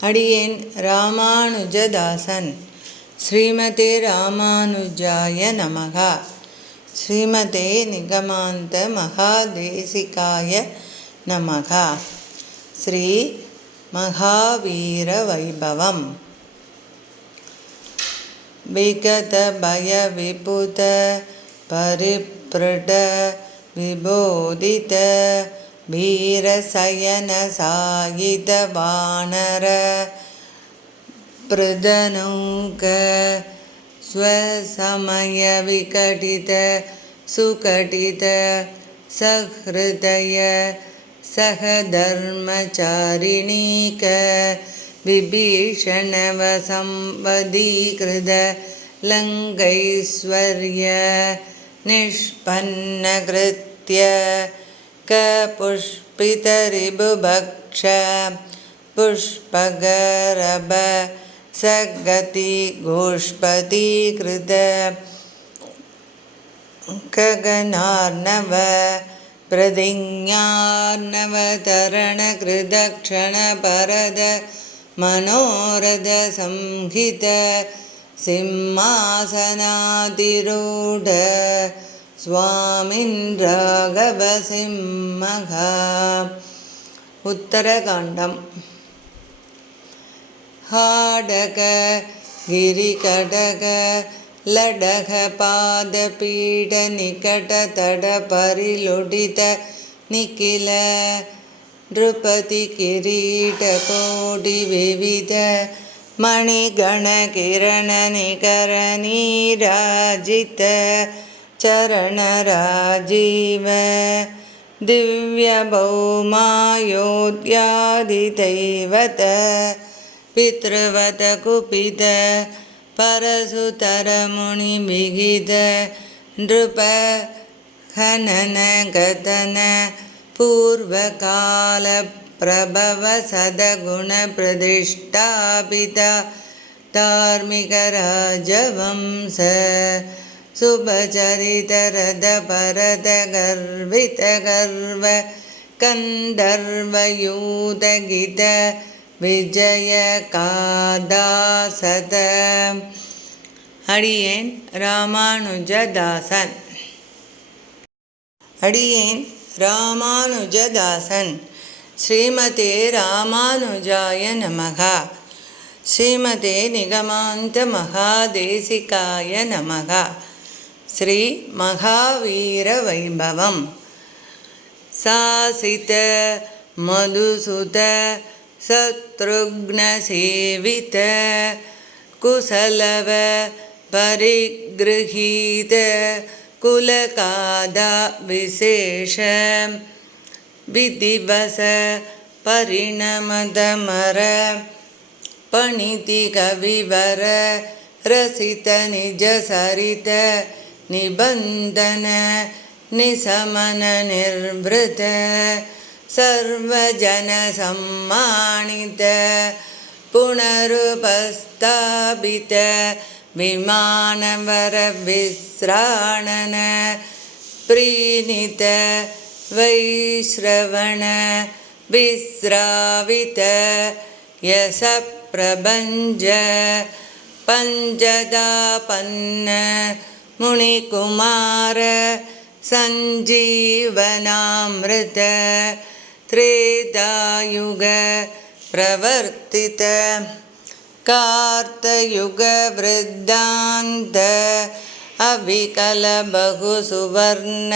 அடியேன் ராமானுஜதாசன். ஸ்ரீமதே ராமானுஜாய நமக. ஸ்ரீமதே நிகமாந்த மகாதேசிகாய நமக. ஸ்ரீ மகாவீர வைபவம். விகத பய விபுத பரிப்ருட விபோதித வீரசயன சாயித வானர பிரதனௌக ஸ்வசமய விகடித சுகடித சஹ்ருதய சகதர்மச்சாரிணீக விபீஷணவ சம்வதீகிருத லங்கைஸ்வர்ய நிஷ்பன்னகிருத்ய கபுஷ்பிதரிபுபக்ஷ புஷ்பகரப சகதி கோஷ்பதீகிருத ககனார்ணவ பிரதிஞார்ணவதரணகிருதக்ஷணபரத மனோரத சம்ஹித சிம்மாசனாதிரூட ஸ்வாமின் ராகவ சிம்மக. உத்தரகாண்டம். ஹாடக கிரிகடக லடக பாதபீட நிகட தட பரிலுடித நிகில நிருபதி கிரீட கோடி விவித மணிகண கிரண நிகர நீராஜித சரண ராஜீவ திவ்ய பௌமாயோத்யாதி தைவத பித்ருவத குபித பரசுதர முனி விகித நிருப ஹனன கதன பூர்வகால பிரபவ சதகுண பிரதிஷ்டாபித தார்மிக ராஜவம்ச சுபச்சரித ரத பரத கர்வித கர்வ கந்தர்வயூத கித விஜய காதாசத. அடியேன் ராமானுஜதாசன். அடியேன் ராமானுஜதாசன். ஸ்ரீமதே ராமானுஜாய நமக. ஸ்ரீமதே நிகமாந்த மகாதேசிகாய நமக. ஸ்ரீ மகாவீர வைபவம். சாசித மதுசுத சத்ருக்ன சேவித குசலவ பரிக்ருஹீத குலகாதா விசேஷ விதிவச பரிணமதமர பணிதி கவிவர ரசித நிஜ சரித நிபந்தன நிசமன நிர்வ்ருத சர்வஜன சம்மானித புனருபஸ்தாபித விமானவர விஸ்ராணன பிரீணித வைஸ்ரவண விஸ்ராவித யச பிரபஞ்ச பஞ்சதாபன்ன முனிகுமார சஞ்சீவனாமிருத த்ரேதாயுக பிரவர்த்தித கார்த்தயுக விருத்தாந்த அவிகல பகு சுவர்ண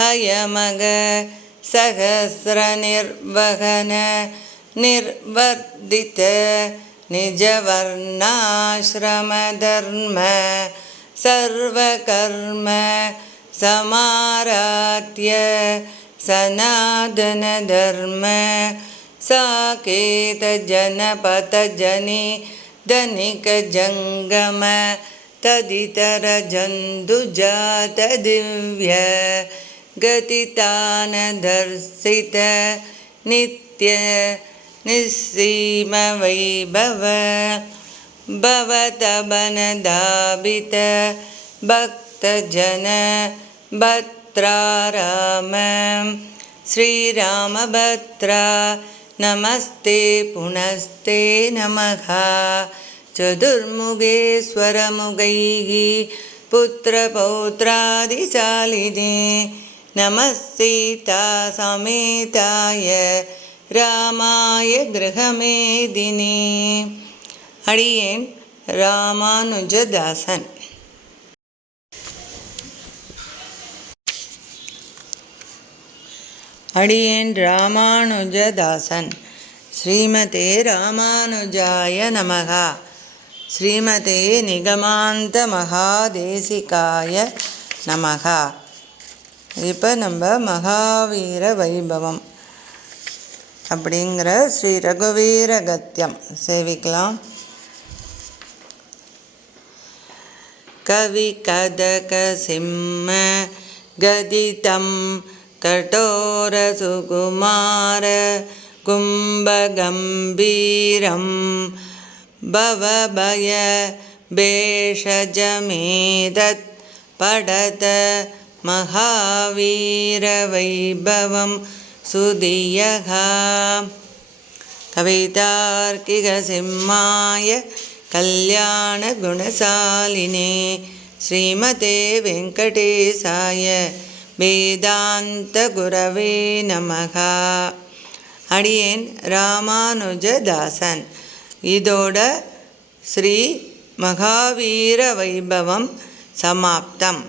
ஹயமக சகஸ்ர நிர்வகன நிர்வர்தித நிஜவர்ணாஸ்ரம தர்ம சர்வகர்ம சமாராத்ய சனாதன தர்ம சாகேத ஜனபத ஜனி தனிக ஜங்கம ததிதர ஜந்துஜாத திவ்ய கதிதான தர்சித நித்ய நிஸ்ஸீம வைபவ பவதபனதாபித பக்தஜன பத்ராராம ஸ்ரீராமபத்ரா நமஸ்தே புனஸ்தே நமः சதுர்முகேஸ்வரமுகைः புத்திரபௌத்ராதிசாலினே நமः சீதாசமேதாய ராமாய கிரகமேதினே. அடியேன் ராமானுஜதாசன். அடியேன் ராமானுஜதாசன். ஸ்ரீமதே ராமானுஜாய நமः. ஸ்ரீமதே நிகமாந்த மகாதேசிகாய நமः. இப்போ நம்ம மகாவீர வைபவம் அப்படிங்கிற ஸ்ரீ ரகுவீர கத்தியம் சேவிக்கலாம். கவி கதக சிம்ம கதிதம் கடோர சுகுமார கும்பகம்பீரம் பவபய பேஷஜமேதத் படத மகாவீர வைபவம் சுதியः. கவிதார்க்கிக சிம்மாய கல்யாண குணசாலினே ஸ்ரீமதே வெங்கடேசாய வேதாந்த குரவே நமः. அடியேன் ராமானுஜதாசன். இதோட ஸ்ரீ மகாவீர வைபவம் சமாப்தம்.